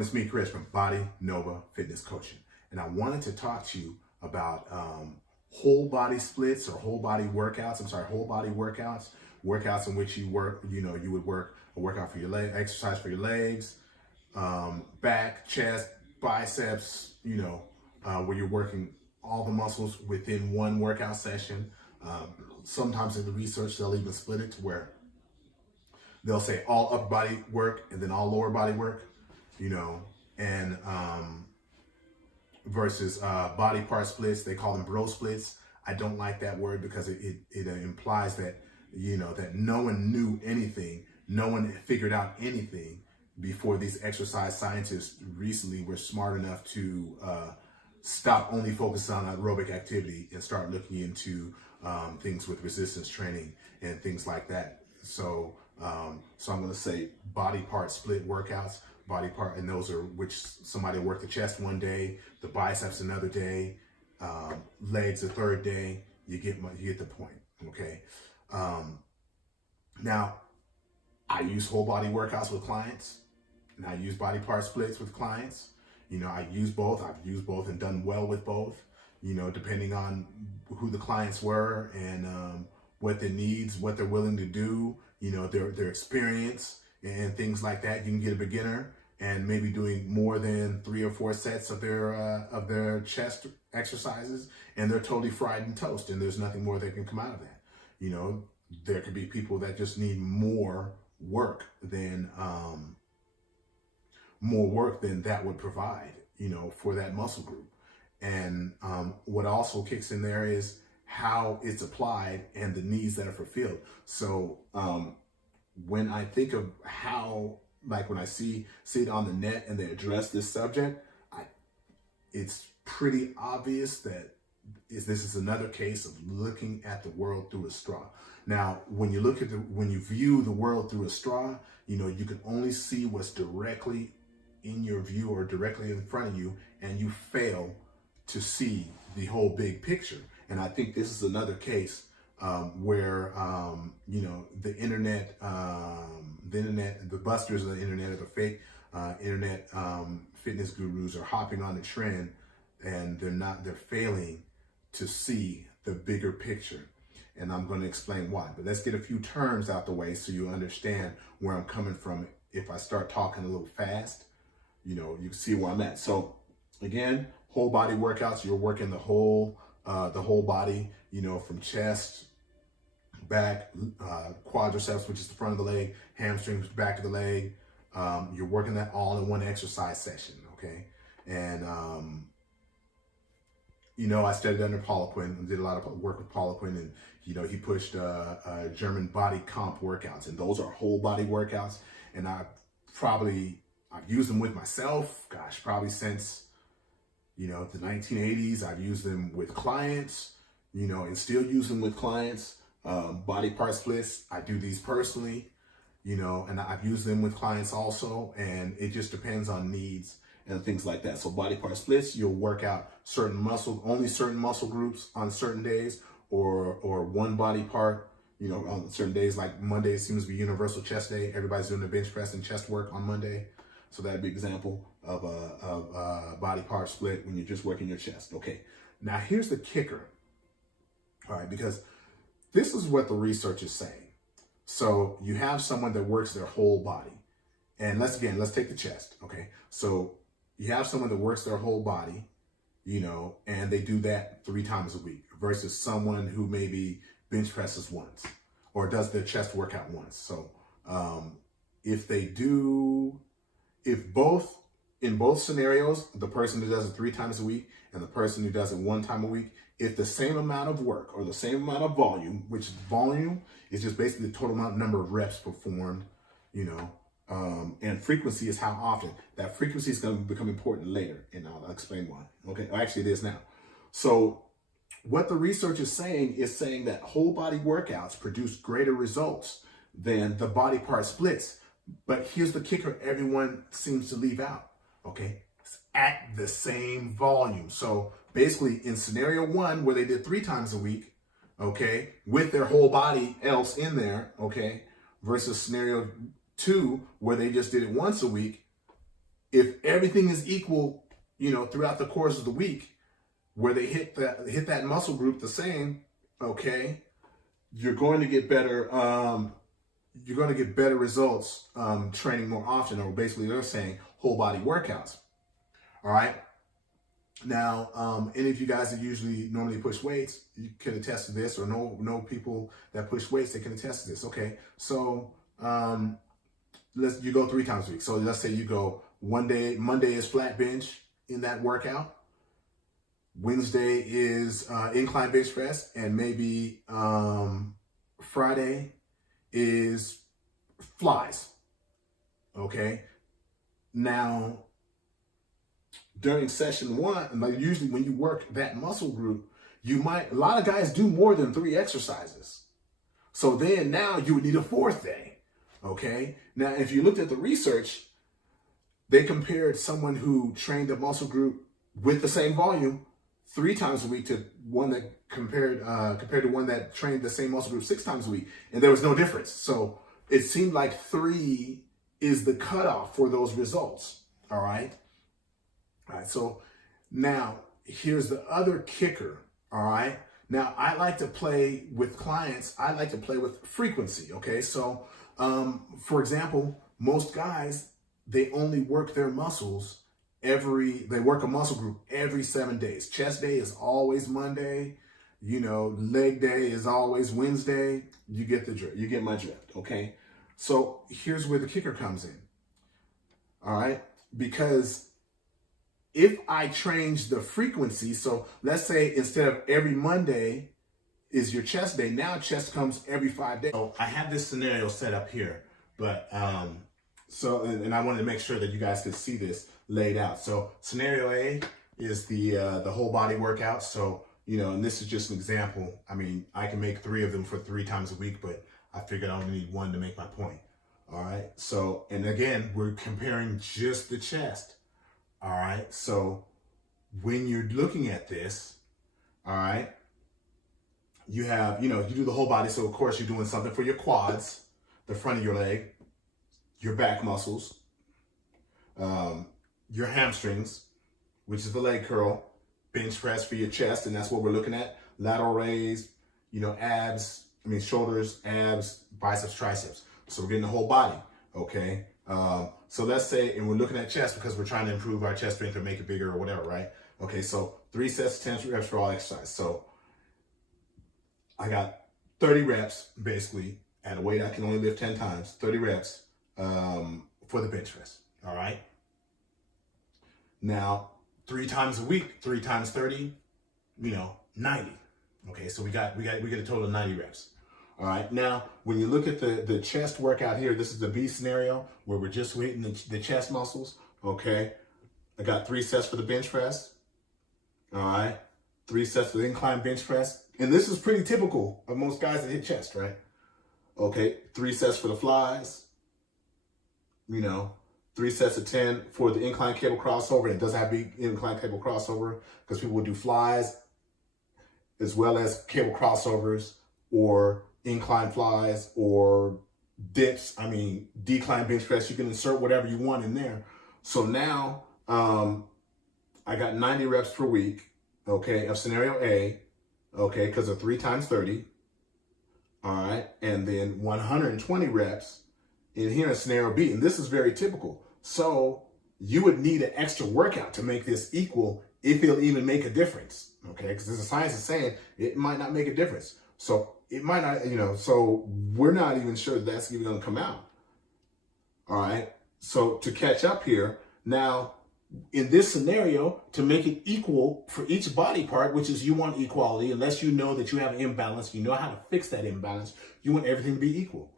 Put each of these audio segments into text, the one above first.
It's me, Chris, from Body Nova Fitness Coaching. And I wanted to talk to you about whole body splits or whole body workouts. Whole body workouts. Workouts in which you work, you would work a workout for your leg, exercise for your legs, back, chest, biceps, where you're working all the muscles within one workout session. Sometimes in the research, they'll even split it to where they'll say all upper body work and then all lower body work, and versus body part splits. They call them bro splits. I don't like that word because it implies that, that no one knew anything, no one figured out anything before these exercise scientists recently were smart enough to stop only focusing on aerobic activity and start looking into things with resistance training and things like that. So I'm going to say body part split workouts, and those are which somebody work the chest one day, the biceps another day, legs a third day. You get the point. Okay. Now, I use whole body workouts with clients, and I use body part splits with clients. I use both. I've used both and done well with both. Depending on who the clients were and what their needs, what they're willing to do. Their experience and things like that. You can get a beginner and maybe doing more than 3 or 4 sets of their chest exercises, and they're totally fried and toast, and there's nothing more that can come out of that. There could be people that just need more work than that would provide, for that muscle group. And what also kicks in there is how it's applied and the needs that are fulfilled. So when I think of how, when I see it on the net and they address this subject, it's pretty obvious that this is another case of looking at the world through a straw. Now, when you view the world through a straw, you can only see what's directly in your view or directly in front of you, and you fail to see the whole big picture. And I think this is another case where the internet, the busters of the internet, or the fake internet fitness gurus are hopping on the trend, and they're failing to see the bigger picture. And I'm going to explain why. But let's get a few terms out the way so you understand where I'm coming from. If I start talking a little fast, you can see where I'm at. So again, whole body workouts, you're working the whole body, from chest, back, quadriceps, which is the front of the leg, hamstrings, back of the leg. You're working that all in one exercise session. Okay. And, I studied under Poliquin and did a lot of work with Poliquin, and, he pushed German body comp workouts, and those are whole body workouts. And I've used them with myself, probably since, the 1980s. I've used them with clients, and still use them with clients. Body part splits, I do these personally, and I've used them with clients also, and it just depends on needs and things like that. So body part splits, you'll work out only certain muscle groups on certain days, or one body part, on certain days. Like Monday seems to be Universal Chest Day. Everybody's doing the bench press and chest work on Monday. So that'd be an example of a body part split when you're just working your chest. Okay, now here's the kicker. All right, because this is what the research is saying. So you have someone that works their whole body. And let's take the chest. Okay, so you have someone that works their whole body, and they do that 3 times a week, versus someone who maybe bench presses once or does their chest workout once. So in both scenarios, the person who does it 3 times a week and the person who does it 1 time a week, if the same amount of work or the same amount of volume, which volume is just basically the total number of reps performed, and frequency is how often. That frequency is going to become important later, and I'll explain why. Okay, actually it is now. So what the research is saying that whole body workouts produce greater results than the body part splits. But here's the kicker everyone seems to leave out. Okay, it's at the same volume. So basically in scenario 1, where they did 3 times a week, okay, with their whole body else in there, okay, versus scenario 2, where they just did it once a week, If everything is equal, you know, throughout the course of the week, where they hit that muscle group the same, okay, you're going to get better. You're going to get better results training more often, or basically they're saying whole body workouts. All right. Now, any of you guys that usually normally push weights, you can attest to this, or know people that push weights, they can attest to this. Okay, so you go 3 times a week. So let's say you go Monday is flat bench in that workout. Wednesday is incline bench press, and maybe Friday is flies. Okay, now during session 1, like usually when you work that muscle group, a lot of guys do more than 3 exercises. So then now you would need a 4th day. Okay. Now, if you looked at the research, they compared someone who trained a muscle group with the same volume 3 times a week to one that compared to one that trained the same muscle group 6 times a week. And there was no difference. So it seemed like 3 is the cutoff for those results. All right. All right, so now here's the other kicker. All right. Now I like to play with clients. I like to play with frequency. Okay. So, for example, most guys, they only work their muscles they work a muscle group every 7 days. Chest day is always Monday. You know, leg day is always Wednesday. You get my drift. Okay. So here's where the kicker comes in. All right. Because if I change the frequency, so let's say instead of every Monday is your chest day, now chest comes every 5 days. So I have this scenario set up here, but and I wanted to make sure that you guys could see this laid out. So scenario A is the whole body workout. So, you know, and this is just an example. I mean, I can make 3 of them for 3 times a week, but I figured I only need 1 to make my point. All right. So, and again, we're comparing just the chest. All right, so when you're looking at this, all right, you have, you do the whole body. So of course you're doing something for your quads, the front of your leg, your back muscles, your hamstrings, which is the leg curl, bench press for your chest, and that's what we're looking at. Lateral raise, shoulders, abs, biceps, triceps. So we're getting the whole body, okay? So let's say, and we're looking at chest because we're trying to improve our chest strength or make it bigger or whatever, right? Okay, so 3 sets, 10 reps for all exercise. So I got 30 reps, basically, at a weight I can only lift 10 times, 30 reps for the bench press, all right? Now, 3 times a week, 3 times 30, 90. Okay, so we get a total of 90 reps. All right, now, when you look at the chest workout here, this is the B scenario where we're just hitting the chest muscles, okay? I got 3 sets for the bench press, all right? 3 sets for the incline bench press. And this is pretty typical of most guys that hit chest, right? Okay, 3 sets for the flies, 3 sets of 10 for the incline cable crossover. And it doesn't have to be incline cable crossover because people will do flies as well as cable crossovers or incline flies or dips. Decline bench press. You can insert whatever you want in there. So now I got 90 reps per week, okay, of scenario A, okay, because of 3 times 30, all right, and then 120 reps in here in scenario B. And this is very typical. So you would need an extra workout to make this equal if it'll even make a difference, okay, because the science is saying it might not make a difference. So it might not, so we're not even sure that's even going to come out. All right. So to catch up here, now in this scenario, to make it equal for each body part, which is you want equality, unless you know that you have an imbalance, you know how to fix that imbalance, you want everything to be equal.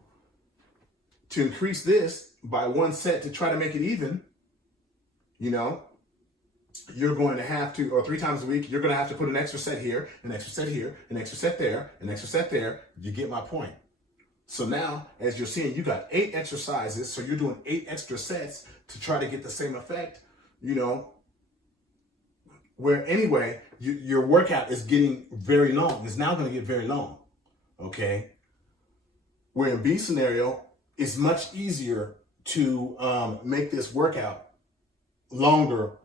To increase this by 1 set to try to make it even, you're going to have to, or 3 times a week, you're going to have to put an extra set here, an extra set here, an extra set there, an extra set there. You get my point. So now, as you're seeing, you got 8 exercises. So you're doing 8 extra sets to try to get the same effect, where anyway, your workout is getting very long. It's now going to get very long. Okay. Where in B scenario, it's much easier to make this workout longer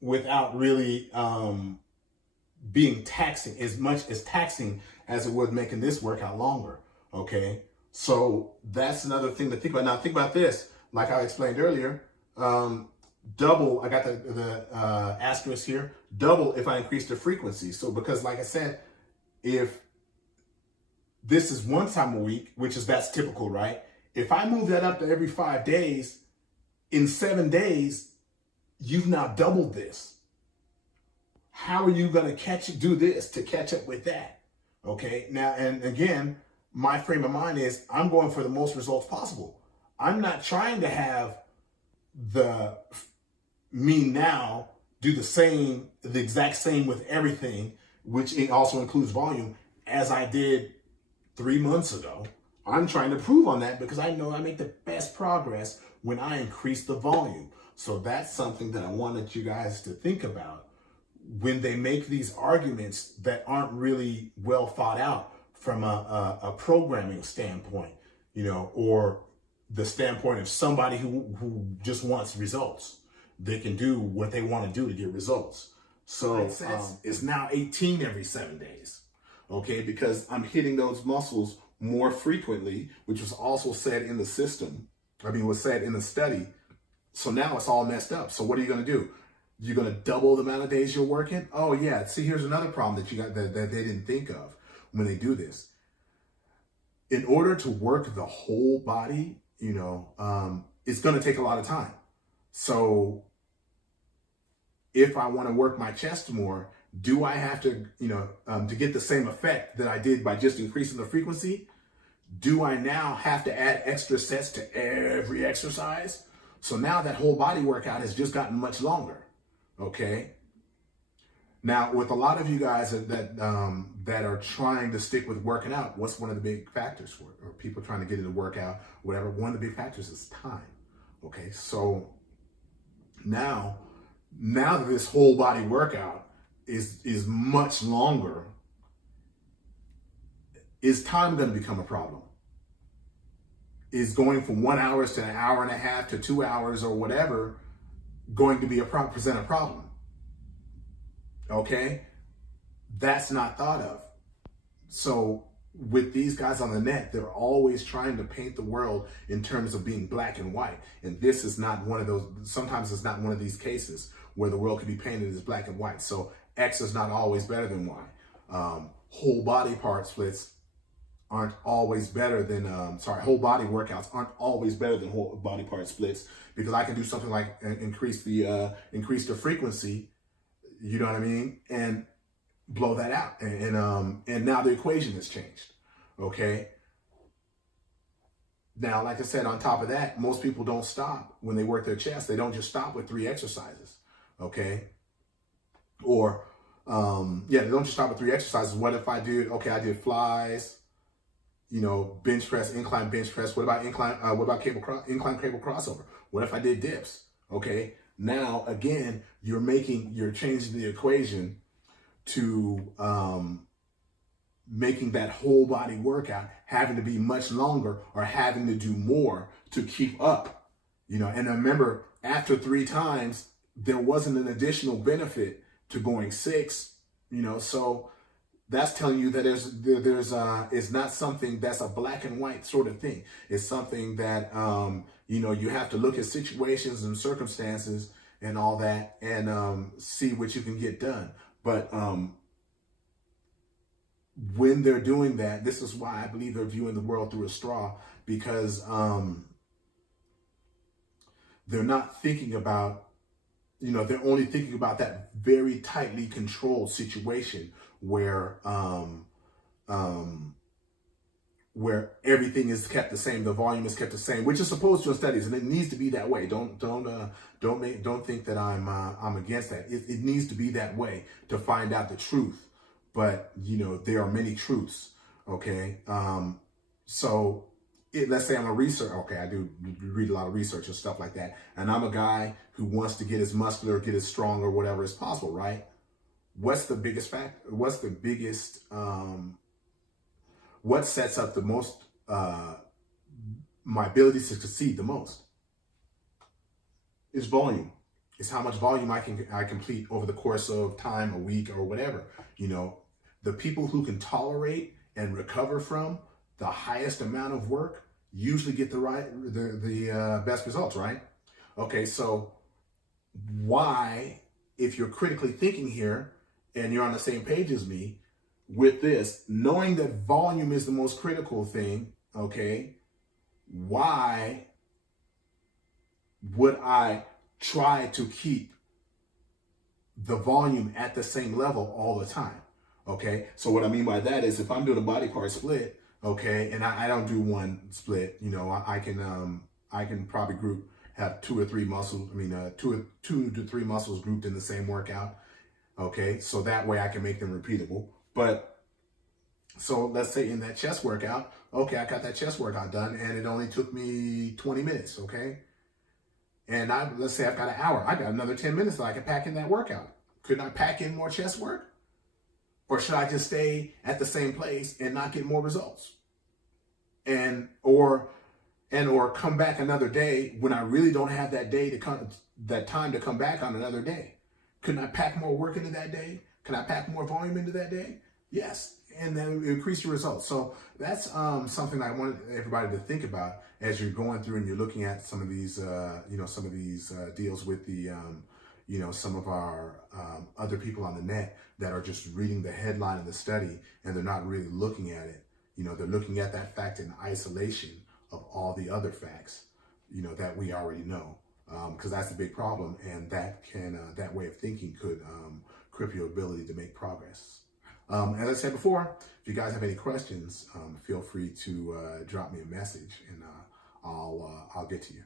without really being taxing as much as taxing as it would making this workout longer. Okay, so that's another thing to think about. Now think about this, like I explained earlier, double, I got the asterisk here, double if I increase the frequency. So because like I said, if this is one time a week, that's typical, right? If I move that up to every 5 days, in 7 days, you've now doubled this. How are you going to do this to catch up with that? Okay. Now, and again, my frame of mind is I'm going for the most results possible. I'm not trying to have me now do the exact same with everything, which it also includes volume, as I did 3 months ago. I'm trying to prove on that because I know I make the best progress when I increase the volume. So that's something that I wanted you guys to think about when they make these arguments that aren't really well thought out from a programming standpoint, or the standpoint of somebody who just wants results. They can do what they want to do to get results. So it's now 18 every 7 days, okay? Because I'm hitting those muscles more frequently, which was also said in the was said in the study. So now it's all messed up. So what are you going to do? You're going to double the amount of days you're working? Oh yeah. See, here's another problem that you got that they didn't think of when they do this. In order to work the whole body, it's going to take a lot of time. So if I want to work my chest more, do I have to, to get the same effect that I did by just increasing the frequency? Do I now have to add extra sets to every exercise? So now that whole body workout has just gotten much longer. Okay. Now, with a lot of you guys that are trying to stick with working out, what's one of the big factors for it? Or people trying to get into workout, whatever. One of the big factors is time. Okay. So now that this whole body workout is much longer, is time going to become a problem? Is going from 1 hour to an hour and a half to 2 hours or whatever going to be present a problem? Okay, that's not thought of. So with these guys on the net, they're always trying to paint the world in terms of being black and white. And this is not one of those, sometimes it's not one of these cases where the world can be painted as black and white. So X is not always better than Y. Whole body part splits aren't always better than, whole body workouts aren't always better than whole body part splits, because I can do something like increase the frequency, you know what I mean? And blow that out. And now the equation has changed. Okay. Now, like I said, on top of that, most people don't stop when they work their chest. They don't just stop with 3 exercises. Okay. Or, they don't just stop with 3 exercises. What if I did flies, bench press, incline bench press. What about incline cable crossover? What if I did dips? Okay. Now, again, you're changing the equation to making that whole body workout having to be much longer or having to do more to keep up, and remember, after 3 times, there wasn't an additional benefit to going 6, so that's telling you that it's not something that's a black and white sort of thing. It's something that, you have to look at situations and circumstances and all that and see what you can get done. But when they're doing that, this is why I believe they're viewing the world through a straw, because they're not thinking about, they're only thinking about that very tightly controlled situation where everything is kept the same, the volume is kept the same, which is supposed to in studies, and it needs to be that way. Don't think that I'm against that. It needs to be that way to find out the truth. But there are many truths. Okay, so let's say I'm a researcher. Okay, I do read a lot of research and stuff like that, and I'm a guy who wants to get as muscular, get as strong or whatever as possible, right? What's the biggest factor? What's the biggest, what sets up the most, my ability to succeed the most? Is volume. It's how much volume I complete over the course of time, a week or whatever. You know, the people who can tolerate and recover from the highest amount of work usually get the best results, right? Okay, so why, if you're critically thinking here and you're on the same page as me with this, knowing that volume is the most critical thing, okay, why would I try to keep the volume at the same level all the time? Okay, so what I mean by that is if I'm doing a body part split, okay, and I don't do one split, you know, I can probably have two to three muscles grouped in the same workout. Okay, so that way I can make them repeatable. But so let's say in that chest workout, okay, I got that chest workout done and it only took me 20 minutes, okay? And let's say I've got an hour. I got another 10 minutes that I can pack in that workout. Couldn't I pack in more chest work? Or should I just stay at the same place and not get more results? Or come back another day when I really don't have that time to come back on another day? Couldn't I pack more work into that day? Can I pack more volume into that day? Yes, and then increase your results. So that's something I want everybody to think about as you're going through and you're looking at some of these, deals with the, some of our other people on the net that are just reading the headline of the study and they're not really looking at it. You know, they're looking at that fact in isolation of all the other facts, you know, that we already know, because that's a big problem, and that way of thinking could cripple your ability to make progress. As I said before, if you guys have any questions, feel free to drop me a message, and I'll get to you.